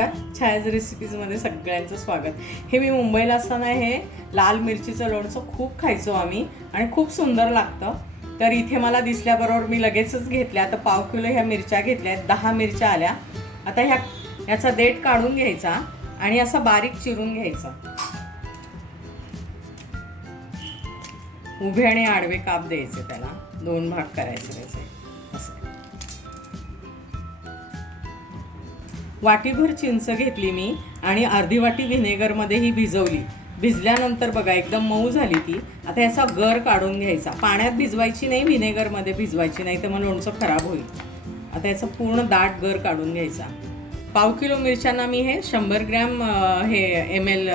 नमस्कार. छायाज रेसिपीजमध्ये सगळ्यांचं स्वागत. हे मी मुंबईला असताना हे लाल मिरचीचं लोणचं खूप खायचो आम्ही आणि खूप सुंदर लागतं. तर इथे मला दिसल्याबरोबर मी लगेचच घेतल्या आता पाव किलो ह्या मिरच्या घेतल्या आहेत. दहा मिरच्या आल्या. आता ह्या ह्याचा देठ काढून घ्यायचा आणि असा बारीक चिरून घ्यायचा. उभे आणि आडवे काप द्यायचे त्याला. दोन भाग करायचे त्याचे. असं. वाटीभर चिंच घेतली मी आणि अर्धी वाटी व्हिनेगरमध्ये ही भिजवली. भिजल्यानंतर बघा एकदम मऊ झाली ती. आता याचा गर काढून घ्यायचा. पाण्यात भिजवायची नाही व्हिनेगरमध्ये भिजवायची नाही तर मग लोणचं खराब होईल. आता याचा पूर्ण दाट गर काढून घ्यायचा. पाव किलो मिरच्यांना मी हे शंभर ग्रॅम हे एम एल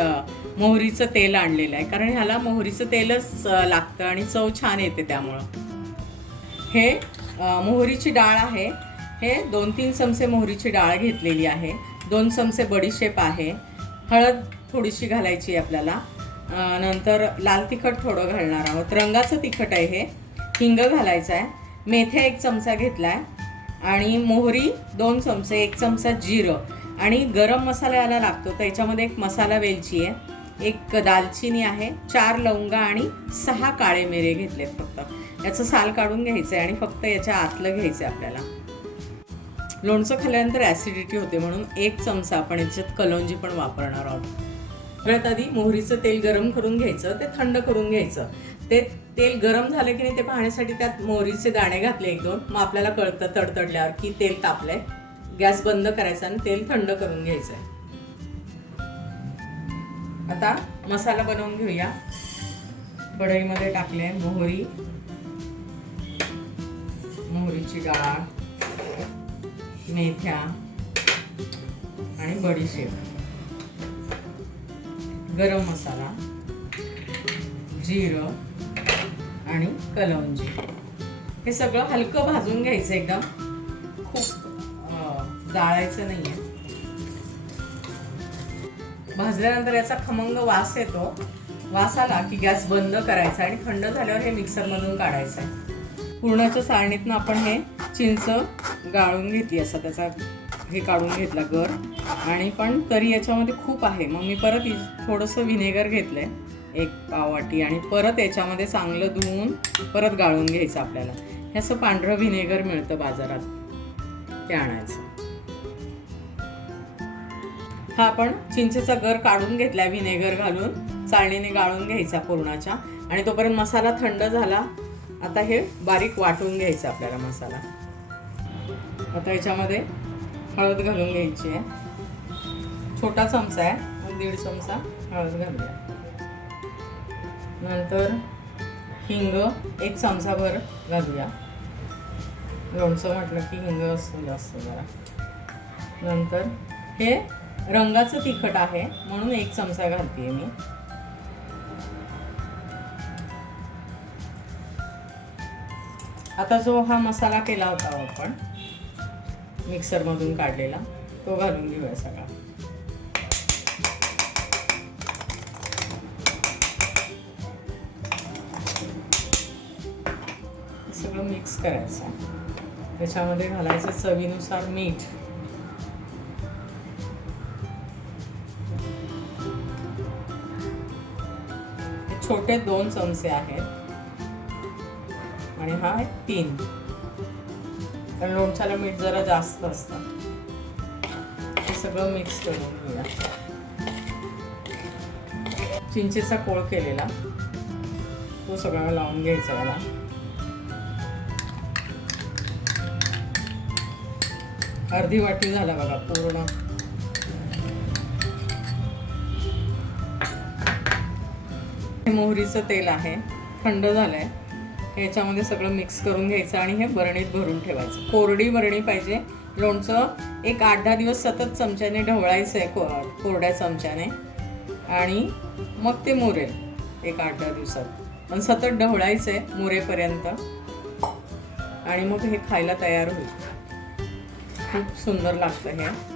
मोहरीचं तेल आणलेलं आहे. कारण ह्याला मोहरीचं तेलच लागतं आणि चव छान येते त्यामुळं. हे मोहरीची डाळ आहे. हे दोन तीन चमचे मोहरीची डाळ घेतलेली आहे. दोन चमचे बडीशेप आहे. हळद थोडीशी घालायची आहे आपल्याला. नंतर लाल तिखट थोडं घालणार आहोत. रंगाचं तिखट आहे हे. हिंग घालायचं आहे. मेथ्या एक चमचा घेतला आहे आणि मोहरी दोन चमचे एक चमचा जिरं. आणि गरम मसाला याला लागतो. त्याच्यामध्ये एक मसाला वेलची आहे. एक दालचिनी आहे. चार लवंगा आणि सहा काळे मिरे घेतलेत फक्त. याचं साल काढून घ्यायचं आहे आणि फक्त याच्या आतलं घ्यायचं आहे आपल्याला. लोणचं खाल्ल्यानंतर ॲसिडिटी होते म्हणून एक चमचा आपण याच्यात कलोंजी पण वापरणार आहोत. सगळ्यात आधी मोहरीचं तेल गरम करून घ्यायचं ते थंड करून घ्यायचं. ते तेल गरम झालं की नाही ते पाहण्यासाठी त्यात मोहरीचे दाणे घातले एक दोन. मग आपल्याला कळतं तडतडल्यावर की तेल तापलंय. गॅस बंद करायचा आणि तेल थंड करून घ्यायचं आहे आता मसाला बनवून घेऊया. कढईमध्ये टाकले मोहरी. मोहरीची डाळ. मेथ्या आणि बडीशेप. गरम मसाला जिरं आणि कलवंजी. हे सगळं हलकं भाजून घ्यायचं एकदम. खूप जाळायचं नाही आहे भाजल्यानंतर याचा खमंग वास येतो. वास आला की गॅस बंद करायचा आणि थंड झाल्यावर हे मिक्सरमधून काढायचं आहे. पूर्णाच्या सारणीतनं आपण हे चिंच गाळून घेतली असं त्याचा हे काढून घेतला गर. आणि पण तरी याच्यामध्ये खूप आहे. मग मी परत थोडंसं व्हिनेगर घेतलं आहे एक पाववाटी. आणि परत याच्यामध्ये चांगलं धुवून परत गाळून घ्यायचं आपल्याला. हे असं पांढरं व्हिनेगर मिळतं बाजारात ते आणायचं. हा आपण चिंचेचा गर काढून घेतला व्हिनेगर घालून. चाळणीने गाळून घ्यायचा पूर्णाच्या. आणि तोपर्यंत मसाला थंड झाला आता हे बारीक वाटून घ्यायचं आपल्याला मसाला. आता याच्यामध्ये हळद घालून घ्यायची आहे. छोटा चमचा आहे. दीड चमचा हळद घालूया. नंतर हिंग एक चमचाभर घालूया. लोणचं म्हटलं की हिंग असतो जास्त जरा. नंतर हे रंगाचं तिखट आहे म्हणून एक चमचा घालते मी. आता जो हा मसाला केला होता आपण मिक्सरमधून काढलेला तो घालून घेऊया सगळा. सगळं मिक्स करायचं. त्याच्यामध्ये घालायचं चवीनुसार मीठ. छोटे दोन चमचे आहेत. आणि हा आहे तीन. कारण लोणच्याला मीठ जरा जास्त असतं. हे सगळं मिक्स करून घेऊया. चिंचेचा कोळ केलेला. तो सगळा लावून घ्यायचा याला अर्धी वाटी झाला बघा पूर्ण. हे मोहरीचं तेल आहे. थंड झालंय. ह्याच्यामध्ये सगळं मिक्स करून घ्यायचं आणि हे बरणीत भरून ठेवायचं. कोरडी बरणी पाहिजे. लोणचं एक आठ दहा दिवस सतत चमच्याने ढवळायचं आहे को कोरड्या चमच्याने. आणि मग ते मुरेल एक आठ दहा दिवसात. पण सतत ढवळायचं आहे मुरेपर्यंत. आणि मग हे खायला तयार होईल. खूप सुंदर लागतं हे.